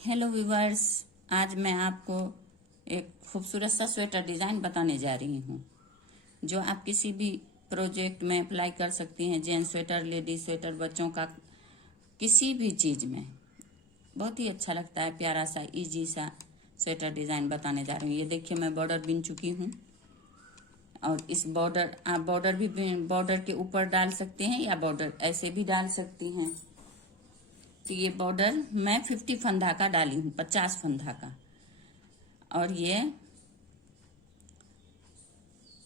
Hello viewers. आज मैं आपको एक खूबसूरत सा स्वेटर डिज़ाइन बताने जा रही हूँ जो आप किसी भी प्रोजेक्ट में अप्लाई कर सकती हैं। जेंट्स स्वेटर, लेडीज स्वेटर, बच्चों का किसी भी चीज़ में बहुत ही अच्छा लगता है। प्यारा सा इजी सा स्वेटर डिज़ाइन बताने जा रही हूँ। ये देखिए, मैं बॉर्डर बिन चुकी हूँ और इस बॉर्डर आप बॉर्डर भी बॉर्डर के ऊपर डाल सकते हैं या बॉर्डर ऐसे भी डाल सकती हैं। तो ये बॉर्डर मैं 50 फंदा का डाली हूँ, 50 फंदा का। और ये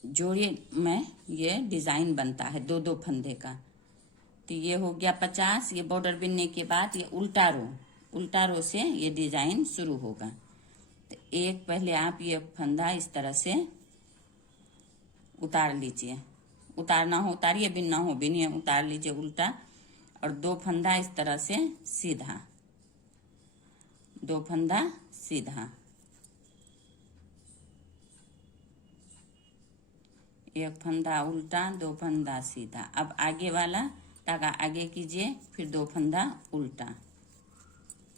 जोड़े में ये डिजाइन बनता है दो दो फंदे का। तो ये हो गया 50। ये बॉर्डर बिनने के बाद ये उल्टा रो से ये डिजाइन शुरू होगा। तो एक पहले आप ये फंदा इस तरह से उतार लीजिए। उतारना हो उतारिए, बिनना हो बिनिए, उतार लीजिए उल्टा। और दो फंदा इस तरह से सीधा, दो फंदा सीधा, एक फंदा उल्टा, दो फंदा सीधा। अब आगे वाला धागा आगे कीजिए, फिर दो फंदा उल्टा।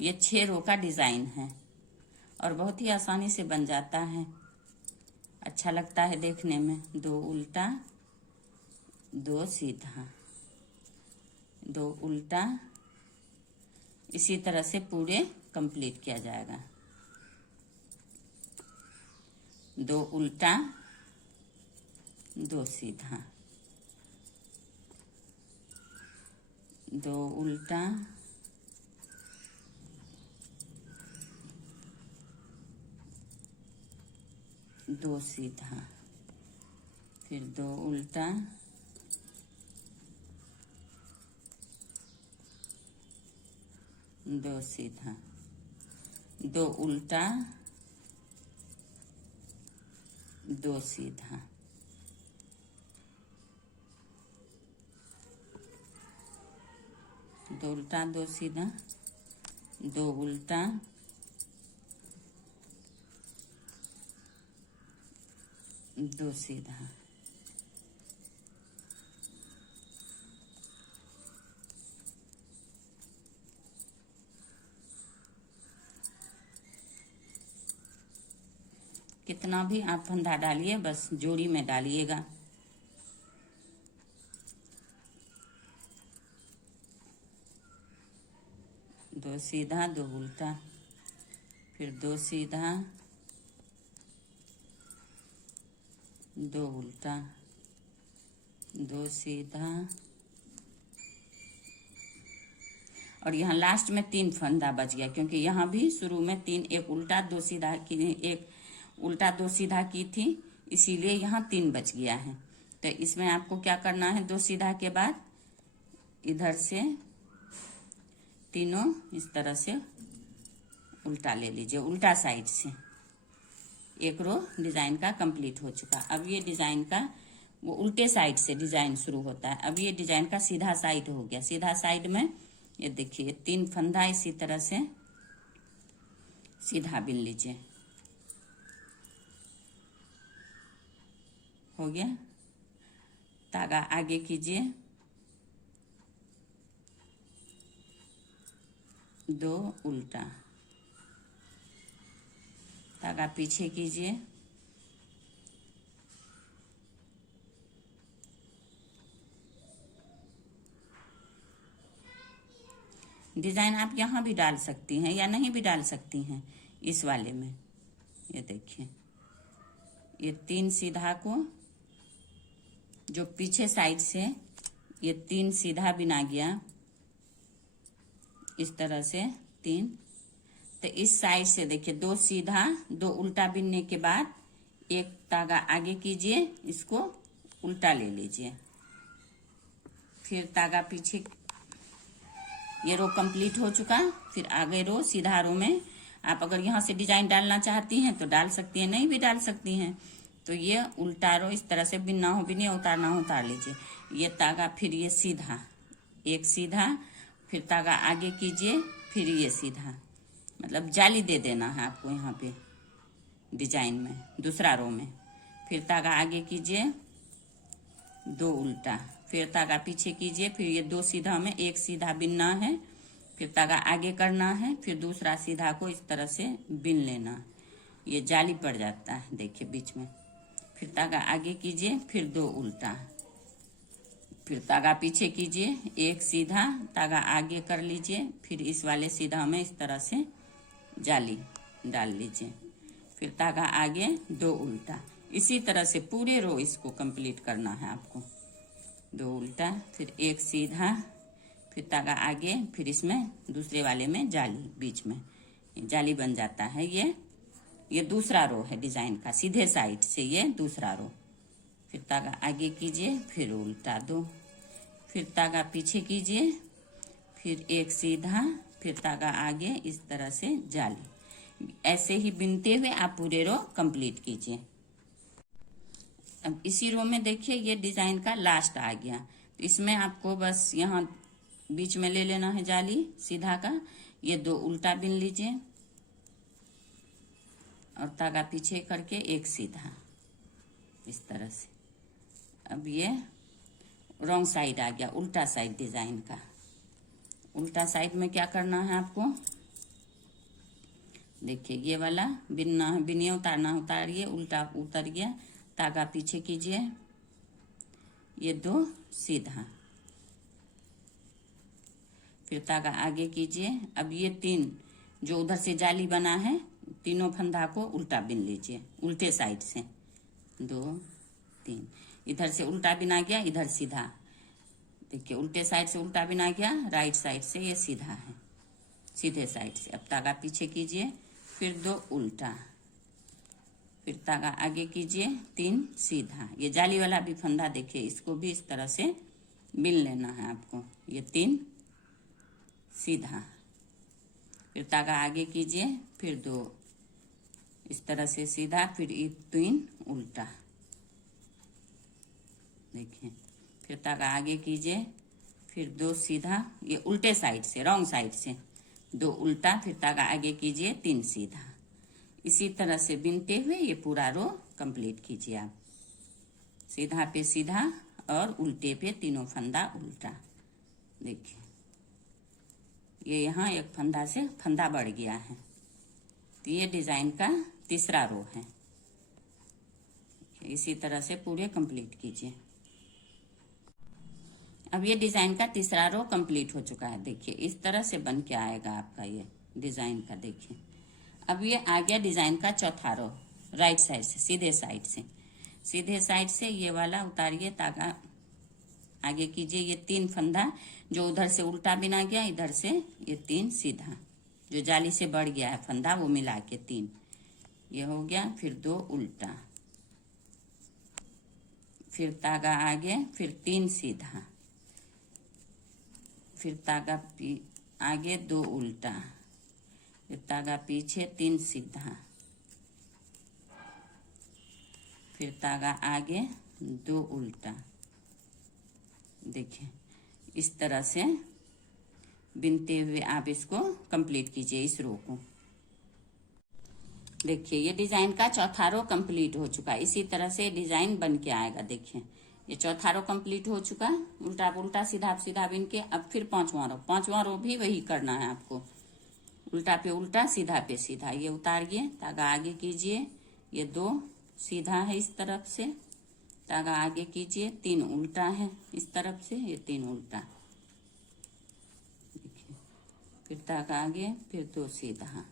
ये 6 रो का डिजाइन है और बहुत ही आसानी से बन जाता है। अच्छा लगता है देखने में। दो उल्टा, दो सीधा, दो उल्टा। इसी तरह से पूरे कंप्लीट किया जाएगा। दो उल्टा, दो सीधा, दो उल्टा, दो सीधा, फिर दो उल्टा, दो सीधा, दो उल्टा, दो सीधा, दो उल्टा, दो सीधा, दो उल्टा, दो सीधा, कितना भी आप फंदा डालिए, बस जोड़ी में डालिएगा। दो सीधा, दो उल्टा, फिर दो सीधा, दो उल्टा, दो सीधा। और यहाँ लास्ट में 3 फंदा बच गया, क्योंकि यहाँ भी शुरू में 3, एक उल्टा दो सीधा की, एक उल्टा दो सीधा की थी, इसीलिए यहाँ 3 बच गया है। तो इसमें आपको क्या करना है, दो सीधा के बाद इधर से तीनों इस तरह से उल्टा ले लीजिए, उल्टा साइड से। एक रो डिजाइन का कंप्लीट हो चुका। अब ये डिजाइन का वो उल्टे साइड से डिजाइन शुरू होता है। अब ये डिजाइन का सीधा साइड हो गया। सीधा साइड में ये देखिए 3 फंदा इसी तरह से सीधा बिन लीजिए। हो गया। धागा आगे कीजिए, दो उल्टा, धागा पीछे कीजिए, डिजाइन आप यहाँ भी डाल सकती हैं या नहीं भी डाल सकती हैं। इस वाले में ये देखिए, ये 3 सीधा को जो पीछे साइड से ये 3 सीधा बिना गया इस तरह से 3। तो इस साइड से देखिए 2 सीधा, 2 उल्टा बिनने के बाद एक धागा आगे कीजिए, इसको उल्टा ले लीजिए, फिर धागा पीछे। ये रो कंप्लीट हो चुका। फिर आगे रो सीधा रो में आप अगर यहाँ से डिजाइन डालना चाहती हैं तो डाल सकती हैं, नहीं भी डाल सकती हैं। तो ये उल्टा रो इस तरह से बिनना हो बिनिए, उतारना हो उतार लीजिए। ये धागा फिर ये सीधा, एक सीधा, फिर धागा आगे कीजिए, फिर ये सीधा, मतलब जाली दे देना है आपको यहाँ पे डिजाइन में दूसरा रो में। फिर धागा आगे कीजिए, दो उल्टा, फिर धागा पीछे कीजिए, फिर ये 2 सीधा में एक सीधा बिनना है, फिर धागा आगे करना है, फिर दूसरा सीधा को इस तरह से बिन लेना। ये जाली पड़ जाता है, देखिए बीच में। फिर धागा आगे कीजिए, फिर 2 उल्टा, फिर धागा पीछे कीजिए, 1 सीधा, धागा आगे कर लीजिए, फिर इस वाले सीधा में इस तरह से जाली डाल लीजिए, फिर धागा आगे 2 उल्टा। इसी तरह से पूरे रो इसको कंप्लीट करना है आपको। 2 उल्टा, फिर 1 सीधा, फिर धागा आगे, फिर इसमें दूसरे वाले में जाली, बीच में जाली बन जाता है। ये दूसरा रो है डिजाइन का, सीधे साइड से ये दूसरा रो। फिर धागा आगे कीजिए, फिर उल्टा 2, फिर धागा पीछे कीजिए, फिर 1 सीधा, फिर धागा आगे, इस तरह से जाली। ऐसे ही बिनते हुए आप पूरे रो कंप्लीट कीजिए। अब इसी रो में देखिए ये डिजाइन का लास्ट आ गया, तो इसमें आपको बस यहाँ बीच में ले लेना है जाली सीधा का। ये 2 उल्टा बिन लीजिए और धागा पीछे करके 1 सीधा, इस तरह से। अब ये रॉन्ग साइड आ गया, उल्टा साइड डिजाइन का। उल्टा साइड में क्या करना है आपको, देखिए ये वाला बिनना है, बिनिए उतारना, उतारिए, उल्टा उतर गया, धागा पीछे कीजिए, ये 2 सीधा, फिर धागा आगे कीजिए। अब ये 3 जो उधर से जाली बना है, तीनों फंदा को उल्टा बिन लीजिए, उल्टे साइड से 2 3, इधर से उल्टा बिना गया, इधर सीधा, देखिए उल्टे साइड से उल्टा बिना गया, राइट साइड से ये सीधा है, सीधे साइड से। अब धागा पीछे कीजिए, फिर 2 उल्टा, फिर धागा आगे कीजिए, 3 सीधा। ये जाली वाला भी फंदा देखिए, इसको भी इस तरह से बिन लेना है आपको। ये 3 सीधा, फिर धागा आगे कीजिए, फिर 2 इस तरह से सीधा, फिर 3 उल्टा, देखिए, फिर धागा आगे कीजिए, फिर 2 सीधा, ये उल्टे साइड से, रॉन्ग साइड से 2 उल्टा, फिर धागा आगे कीजिए, 3 सीधा। इसी तरह से बिनते हुए ये पूरा रो कंप्लीट कीजिए आप। सीधा पे सीधा और उल्टे पे तीनों फंदा उल्टा। देखिए ये यहाँ एक फंदा से फंदा बढ़ गया है, तो ये डिजाइन का तीसरा रो है। इसी तरह से पूरे कंप्लीट कीजिए। अब ये डिजाइन का तीसरा रो कंप्लीट हो चुका है। देखिए इस तरह से बन के आएगा आपका ये डिजाइन का। देखिए अब ये आ गया डिजाइन का चौथा रो, राइट साइड से, सीधे साइड से। सीधे साइड से ये वाला उतारिए, धागा आगे कीजिए, ये 3 फंदा जो उधर से उल्टा बिना गया, इधर से ये 3 सीधा, जो जाली से बढ़ गया है फंदा वो मिला के 3 ये हो गया। फिर 2 उल्टा, फिर धागा आगे, फिर 3 सीधा, फिर धागा आगे 2 उल्टा, फिर धागा पीछे 3 सीधा, फिर धागा आगे 2 उल्टा। देखिए इस तरह से बिनते हुए आप इसको कंप्लीट कीजिए, इस रो को। देखिए ये डिजाइन का चौथा रो कंप्लीट हो चुका है। इसी तरह से डिजाइन बन के आएगा। देखिए ये चौथा रो कंप्लीट हो चुका, उल्टा उल्टा सीधा सीधा बिन के। अब फिर पांचवा रो भी वही करना है आपको, उल्टा पे उल्टा, सीधा पे सीधा। ये उतारिए, धागा आगे कीजिए, ये 2 सीधा है इस तरफ से, धागा आगे कीजिए, 3 उल्टा है इस तरफ से, ये 3 उल्टा। देखिए फिर धागा आगे, फिर 2 सीधा,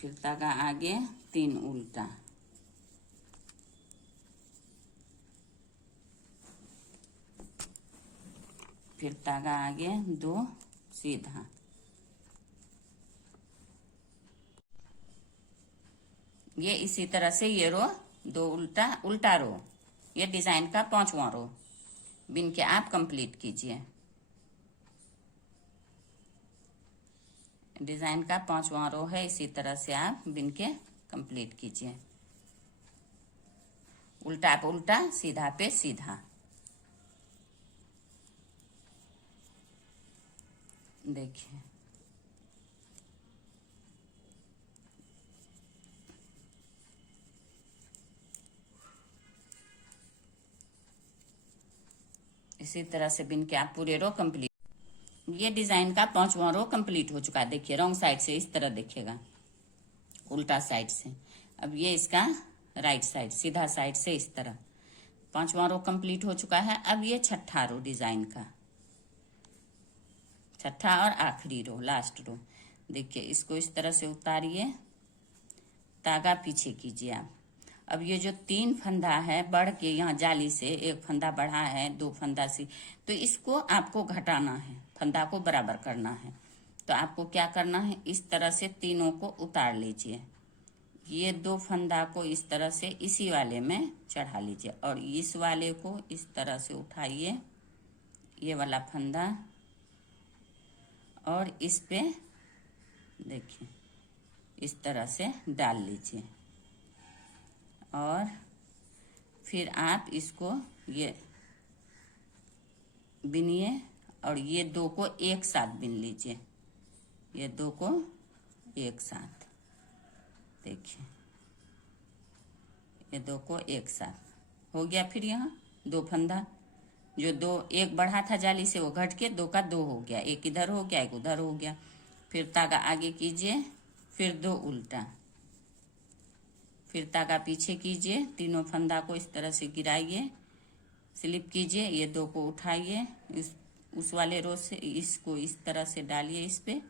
फिर धागा आगे, 3 उल्टा, फिर धागा आगे, 2 सीधा। ये इसी तरह से ये रो 2 उल्टा, उल्टा रो, ये डिजाइन का 5वां रो बिन के आप कंप्लीट कीजिए। डिजाइन का 5वां रो है, इसी तरह से आप बिन के कंप्लीट कीजिए, उल्टा पे उल्टा, सीधा पे सीधा। देखिए इसी तरह से बिन के आप पूरे रो कंप्लीट। ये डिजाइन का 5वां रो कंप्लीट हो चुका है। देखिए रॉन्ग साइड से इस तरह दिखेगा, उल्टा साइड से। अब ये इसका राइट साइड, सीधा साइड से इस तरह। 5वां रो कंप्लीट हो चुका है। अब ये 6ठा रो डिजाइन का, 6ठा और आखिरी रो, लास्ट रो। देखिए इसको इस तरह से उतारिए, तागा पीछे कीजिए आप। अब ये जो 3 फंदा है बढ़ के, यहाँ जाली से 1 फंदा बढ़ा है, 2 फंदा सी, तो इसको आपको घटाना है, फंदा को बराबर करना है। तो आपको क्या करना है, इस तरह से तीनों को उतार लीजिए। ये 2 फंदा को इस तरह से इसी वाले में चढ़ा लीजिए और इस वाले को इस तरह से उठाइए, ये वाला फंदा, और इस पे देखिए इस तरह से डाल लीजिए। और फिर आप इसको ये बिनिए और ये 2 को एक साथ बिन लीजिए, ये 2 को एक साथ। देखिए ये 2 को एक साथ हो गया। फिर यहाँ 2 फंदा, जो 2 एक बढ़ा था जाली से वो घट के 2 का 2 हो गया, एक इधर हो गया, एक उधर हो गया। फिर तागा आगे कीजिए, फिर 2 उल्टा, फिर तागा पीछे कीजिए, तीनों फंदा को इस तरह से गिराइए, स्लिप कीजिए, ये 2 को उठाइए, इस उस वाले रो से इसको इस तरह से डालिए इस पे।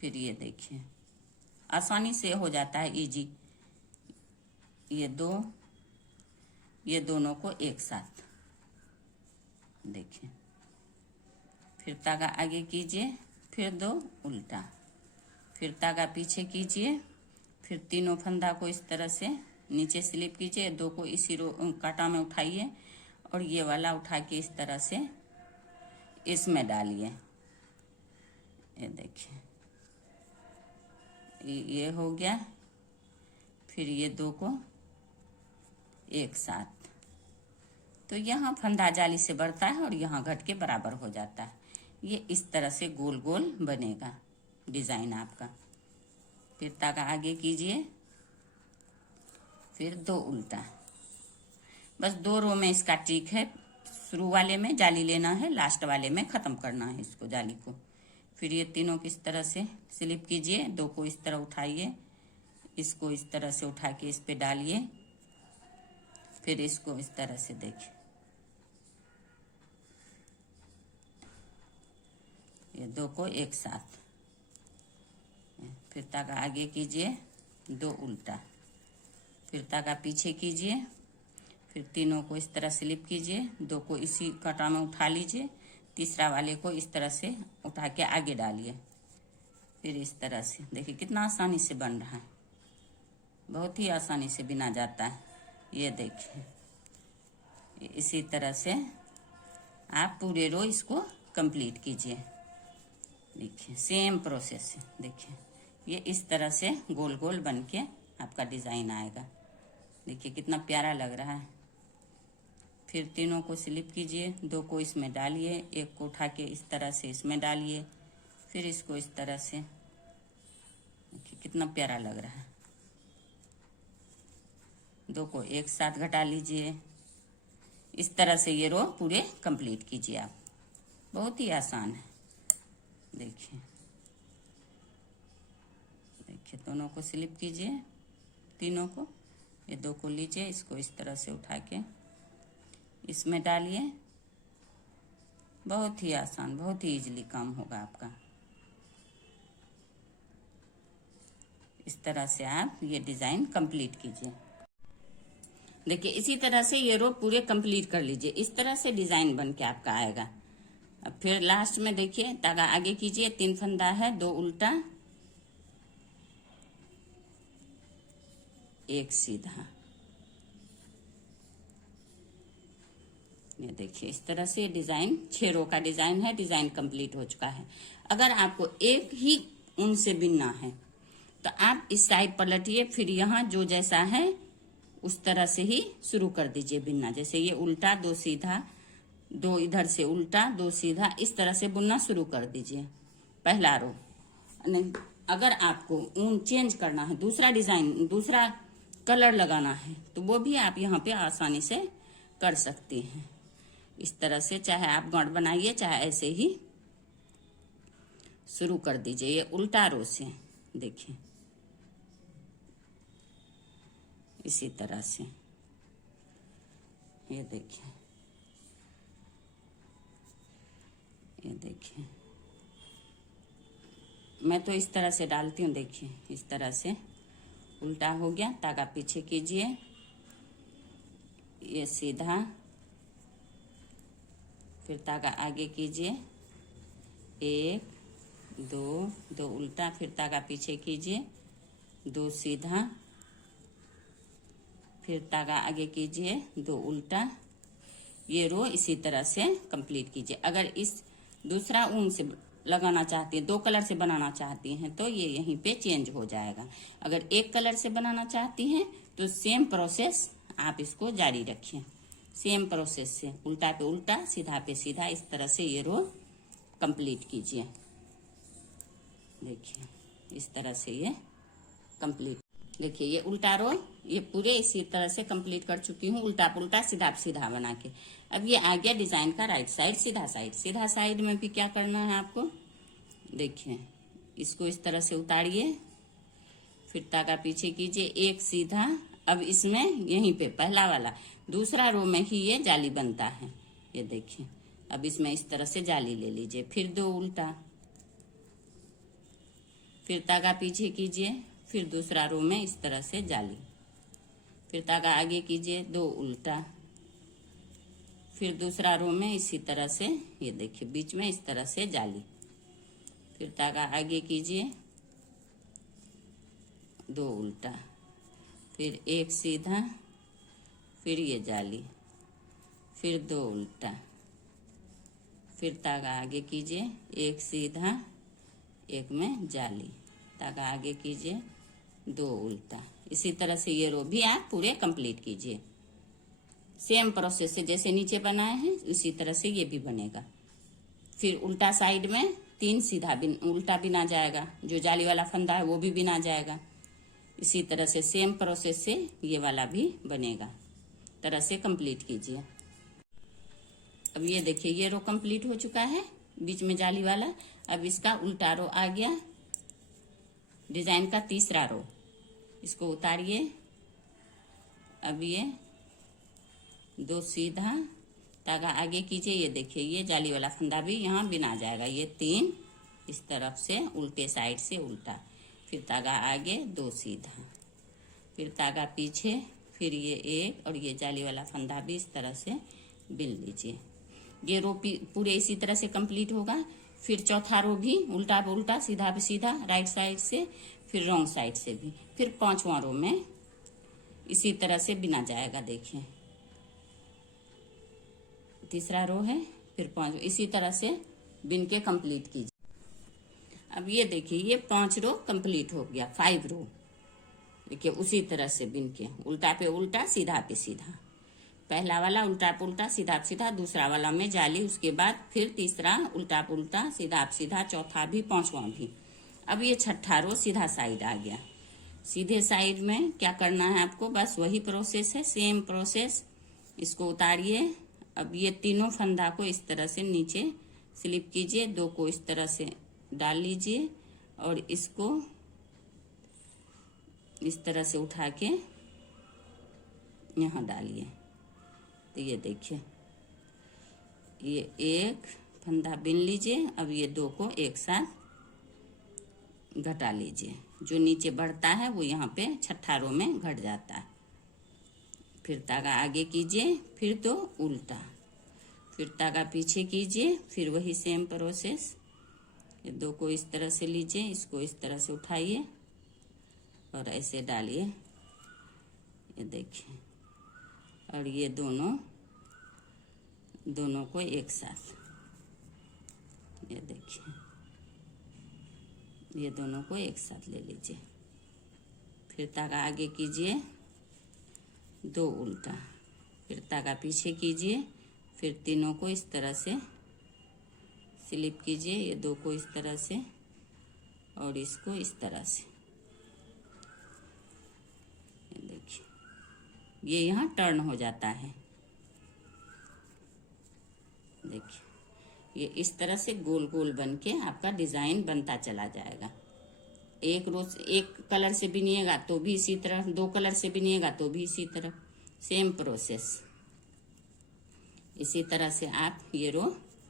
फिर ये देखिए आसानी से हो जाता है, इजी। ये 2, ये दोनों को एक साथ देखिए। फिर तागा आगे कीजिए, फिर 2 उल्टा, फिर तागा पीछे कीजिए, फिर तीनों फंदा को इस तरह से नीचे स्लिप कीजिए, 2 को इसी रो कांटा में उठाइए और ये वाला उठा के इस तरह से इसमें डालिए। ये देखिए ये हो गया। फिर ये 2 को एक साथ, तो यहाँ फंदा जाली से बढ़ता है और यहाँ घट के बराबर हो जाता है। ये इस तरह से गोल गोल बनेगा डिजाइन आपका। फिर तागा आगे कीजिए, फिर 2 उल्टा। बस 2 रो में इसका ट्रिक है, शुरू वाले में जाली लेना है, लास्ट वाले में खत्म करना है इसको, जाली को। फिर ये तीनों को इस तरह से स्लिप कीजिए, 2 को इस तरह उठाइए, इसको इस तरह से उठा के इस पे डालिए, फिर इसको इस तरह से देखिए, ये 2 को एक साथ। फिर तागा आगे कीजिए, 2 उल्टा, फिर तागा पीछे कीजिए, फिर तीनों को इस तरह स्लिप कीजिए, 2 को इसी कांटा में उठा लीजिए, तीसरा वाले को इस तरह से उठा के आगे डालिए। फिर इस तरह से देखिए कितना आसानी से बन रहा है, बहुत ही आसानी से बिना जाता है। ये देखिए इसी तरह से आप पूरे रो इसको कंप्लीट कीजिए। देखिए सेम प्रोसेस है। देखिए ये इस तरह से गोल गोल बन के आपका डिजाइन आएगा। देखिए कितना प्यारा लग रहा है। फिर तीनों को स्लिप कीजिए, 2 को इसमें डालिए, 1 को उठा के इस तरह से इसमें डालिए, फिर इसको इस तरह से। देखिए कितना प्यारा लग रहा है। 2 को एक साथ घटा लीजिए। इस तरह से ये रो पूरे कंप्लीट कीजिए आप, बहुत ही आसान है। देखिए देखिए दोनों को स्लिप कीजिए, तीनों को, ये 2 को लीजिए, इसको इस तरह से उठा के इसमें डालिए। बहुत ही आसान, बहुत ही इजीली काम होगा आपका। इस तरह से आप ये डिजाइन कंप्लीट कीजिए। देखिए इसी तरह से ये रो पूरे कंप्लीट कर लीजिए। इस तरह से डिजाइन बन के आपका आएगा। अब फिर लास्ट में देखिए तागा आगे कीजिए, 3 फंदा है, 2 उल्टा, 1 सीधा। ये देखिए इस तरह से डिजाइन 6 रो का डिजाइन है। डिजाइन कंप्लीट हो चुका है। अगर आपको एक ही ऊन से बिनना है तो आप इस साइड पलटिए, फिर यहाँ जो जैसा है उस तरह से ही शुरू कर दीजिए बिनना। जैसे ये उल्टा, 2 सीधा, 2 इधर से उल्टा, 2 सीधा, इस तरह से बुनना शुरू कर दीजिए पहला रो। नहीं, अगर आपको ऊन चेंज करना है, दूसरा डिजाइन, दूसरा कलर लगाना है, तो वो भी आप यहाँ पे आसानी से कर सकती हैं। इस तरह से चाहे आप गांठ बनाइए चाहे ऐसे ही शुरू कर दीजिए। ये उल्टा रो से देखिए, इसी तरह से ये देखिए, ये देखिए, मैं तो इस तरह से डालती हूँ। देखिए इस तरह से उल्टा हो गया, धागा पीछे कीजिए, ये सीधा, फिर धागा आगे कीजिए, 1 2 2 उल्टा, फिर धागा पीछे कीजिए, 2 सीधा, फिर धागा आगे कीजिए, 2 उल्टा। ये रो इसी तरह से कंप्लीट कीजिए। अगर इस दूसरा ऊन से लगाना चाहती हैं, 2 कलर से बनाना चाहती हैं तो ये यहीं पे चेंज हो जाएगा। अगर 1 कलर से बनाना चाहती हैं तो सेम प्रोसेस आप इसको जारी रखिए। सेम प्रोसेस से उल्टा पे उल्टा, सीधा पे सीधा, इस तरह से ये रो कंप्लीट कीजिए। देखिए इस तरह से ये कंप्लीट। देखिए ये उल्टा रो ये पूरे इसी तरह से कंप्लीट कर चुकी हूँ, उल्टा पुल्टा सीधा सीधा बना के। अब ये आ गया डिजाइन का राइट साइड, सीधा साइड। सीधा साइड में भी क्या करना है आपको, देखिए इसको इस तरह से उतारिए, फिर धागा पीछे कीजिए, 1 सीधा। अब इसमें यहीं पे पहला वाला दूसरा रो में ही ये जाली बनता है, ये देखिए। अब इसमें इस तरह से जाली ले लीजिए, फिर 2 उल्टा, फिर धागा पीछे कीजिए, फिर दूसरा रो में इस तरह से जाली, फिर धागा आगे कीजिए, 2 उल्टा, फिर दूसरा रो में इसी तरह से, ये देखिए बीच में इस तरह से जाली, फिर धागा आगे कीजिए, 2 उल्टा, फिर 1 सीधा, फिर ये जाली, फिर 2 उल्टा, फिर धागा आगे कीजिए, 1 सीधा, 1 में जाली, धागा आगे कीजिए, 2 उल्टा। इसी तरह से ये रो भी आप पूरे कंप्लीट कीजिए। सेम प्रोसेस से जैसे नीचे बनाए हैं इसी तरह से ये भी बनेगा। फिर उल्टा साइड में 3 सीधा उल्टा बिना जाएगा, जो जाली वाला फंदा है वो भी बिना जाएगा। इसी तरह से सेम प्रोसेस से ये वाला भी बनेगा, तरह से कंप्लीट कीजिए। अब ये देखिए ये रो कंप्लीट हो चुका है, बीच में जाली वाला। अब इसका उल्टा रो आ गया, डिजाइन का तीसरा रो, इसको उतारिए। अब ये 2 सीधा, धागा आगे कीजिए, ये देखिए ये जाली वाला फंदा भी यहाँ बिना जाएगा। ये 3 इस तरफ से उल्टे साइड से उल्टा, फिर धागा आगे, 2 सीधा, फिर धागा पीछे, फिर ये 1 और ये जाली वाला फंदा भी इस तरह से बिन लीजिए। ये रो पूरे इसी तरह से कंप्लीट होगा। फिर चौथा रो भी उल्टा पे उल्टा, सीधा पे सीधा, राइट साइड से, फिर रॉन्ग साइड से भी। फिर 5वां रो में इसी तरह से बिना जाएगा। देखिए तीसरा रो है, फिर 5, इसी तरह से बिन के कंप्लीट कीजिए। अब ये देखिए ये 5 रो कंप्लीट हो गया, 5 रो। देखिए उसी तरह से बिन के उल्टा पे उल्टा, सीधा पे सीधा, पहला वाला उल्टा पुल्टा सीधा सीधा, दूसरा वाला में जाली, उसके बाद फिर तीसरा उल्टा पुल्टा सीधा सीधा, चौथा भी, 5वां भी। अब ये 6ठा रो सीधा साइड आ गया। सीधे साइड में क्या करना है आपको, बस वही प्रोसेस है, सेम प्रोसेस। इसको उतारिए। अब ये तीनों फंदा को इस तरह से नीचे स्लिप कीजिए, 2 को इस तरह से डाल लीजिए और इसको इस तरह से उठा के यहाँ डालिए। तो ये देखिए ये 1 फंदा बिन लीजिए। अब ये 2 को एक साथ घटा लीजिए, जो नीचे बढ़ता है वो यहाँ पे 6ठा रो में घट जाता है। फिर धागा आगे कीजिए, फिर 2 उल्टा, फिर धागा पीछे कीजिए, फिर वही सेम प्रोसेस। ये 2 को इस तरह से लीजिए, इसको इस तरह से उठाइए और ऐसे डालिए, ये देखिए। और ये दोनों को एक साथ, ये देखिए ये दोनों को एक साथ ले लीजिए। फिर धागा आगे कीजिए, 2 उल्टा, फिर धागा पीछे कीजिए, फिर तीनों को इस तरह से स्लिप कीजिए, ये 2 को इस तरह से और इसको इस तरह से। ये देखिए ये यहाँ टर्न हो जाता है। देखिए ये इस तरह से गोल गोल बन के आपका डिजाइन बनता चला जाएगा। एक रोज एक कलर से बिनिएगा तो भी इसी तरह, 2 कलर से बिनिएगा तो भी इसी तरह, सेम प्रोसेस। इसी तरह से आप ये रो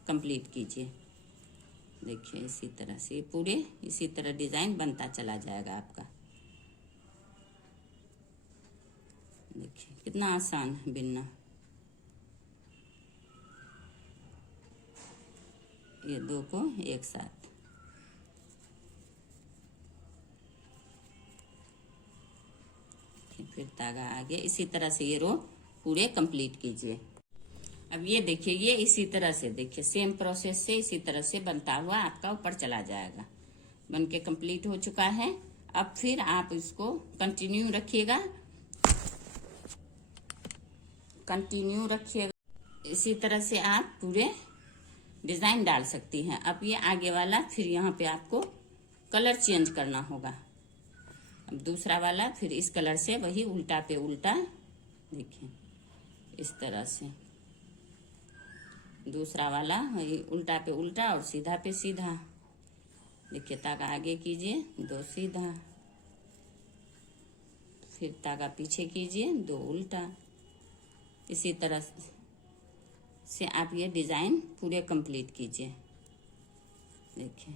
कंप्लीट कीजिए। देखिए इसी तरह से पूरे इसी तरह डिजाइन बनता चला जाएगा आपका। देखिए कितना आसान है बिनना। ये 2 को एक साथ। फिर धागा आगे, इसी तरह से ये रो पूरे कंप्लीट कीजिए। अब ये देखिए ये इसी तरह से, देखिए सेम प्रोसेस से इसी तरह से बनता हुआ आपका ऊपर चला जाएगा। बन के कंप्लीट हो चुका है। अब फिर आप इसको कंटिन्यू रखिएगा, कंटिन्यू रखिएगा। इसी तरह से आप पूरे डिजाइन डाल सकती हैं। अब ये आगे वाला फिर यहाँ पे आपको कलर चेंज करना होगा। अब दूसरा वाला फिर इस कलर से वही उल्टा पे उल्टा, देखिए इस तरह से दूसरा वाला वही उल्टा पे उल्टा और सीधा पे सीधा। देखिए धागा आगे कीजिए, 2 सीधा, फिर धागा पीछे कीजिए, 2 उल्टा। इसी तरह से आप ये डिजाइन पूरे कंप्लीट कीजिए। देखिए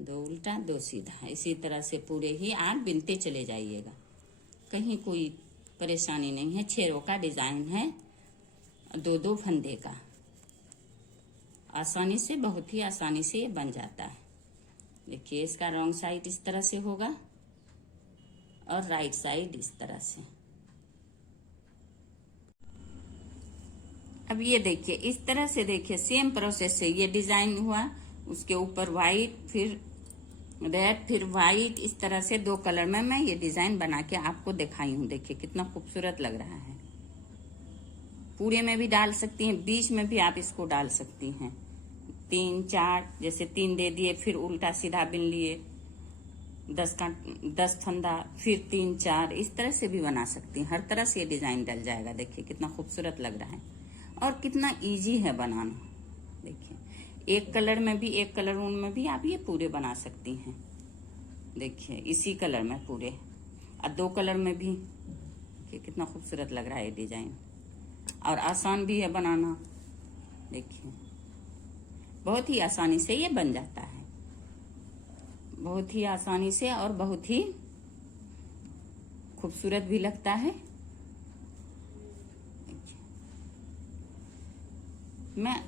2 उल्टा 2 सीधा, इसी तरह से पूरे ही आप बिनते चले जाइएगा। कहीं कोई परेशानी नहीं है। 6 रो का डिजाइन है, 2-2 फंदे का। आसानी से, बहुत ही आसानी से ये बन जाता है। देखिए इसका रॉन्ग साइड इस तरह से होगा और राइट साइड इस तरह से। अब ये देखिए इस तरह से, देखिए सेम प्रोसेस से ये डिजाइन हुआ। उसके ऊपर व्हाइट, फिर रेड, फिर व्हाइट, इस तरह से 2 कलर में मैं ये डिजाइन बना के आपको दिखाई हूँ। देखिए कितना खूबसूरत लग रहा है। पूरे में भी डाल सकती हैं, बीच में भी आप इसको डाल सकती हैं। 3-4, जैसे 3 दे दिए, फिर उल्टा सीधा बिन लिए, 10 फंदा, फिर 3-4, इस तरह से भी बना सकती हैं। हर तरह से ये डिजाइन डल जाएगा। देखिए कितना खूबसूरत लग रहा है और कितना इजी है बनाना। देखिए एक कलर में भी, एक कलर ऊन में भी आप ये पूरे बना सकती हैं। देखिए इसी कलर में पूरे, और 2 कलर में भी। देखिए कितना खूबसूरत लग रहा है ये डिजाइन, और आसान भी है बनाना। देखिए बहुत ही आसानी से ये बन जाता है, बहुत ही आसानी से, और बहुत ही खूबसूरत भी लगता है। मैं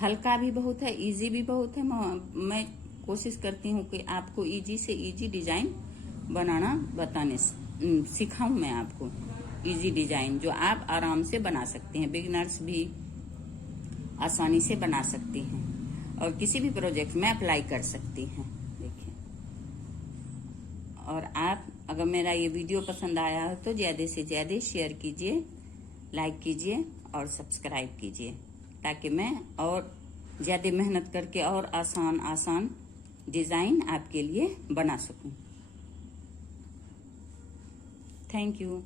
हल्का भी बहुत है, इजी भी बहुत है। मैं कोशिश करती हूँ कि आपको इजी से इजी डिजाइन बनाना बताने सिखाऊं मैं आपको। इजी डिजाइन जो आप आराम से बना सकते हैं, बिगिनर्स भी आसानी से बना सकती हैं और किसी भी प्रोजेक्ट में अप्लाई कर सकती हैं। देखिए, और आप अगर मेरा ये वीडियो पसंद आया हो तो ज्यादा से ज्यादा शेयर कीजिए, लाइक कीजिए और सब्सक्राइब कीजिए, ताकि मैं और ज्यादा मेहनत करके और आसान डिजाइन आपके लिए बना सकूं। Thank you.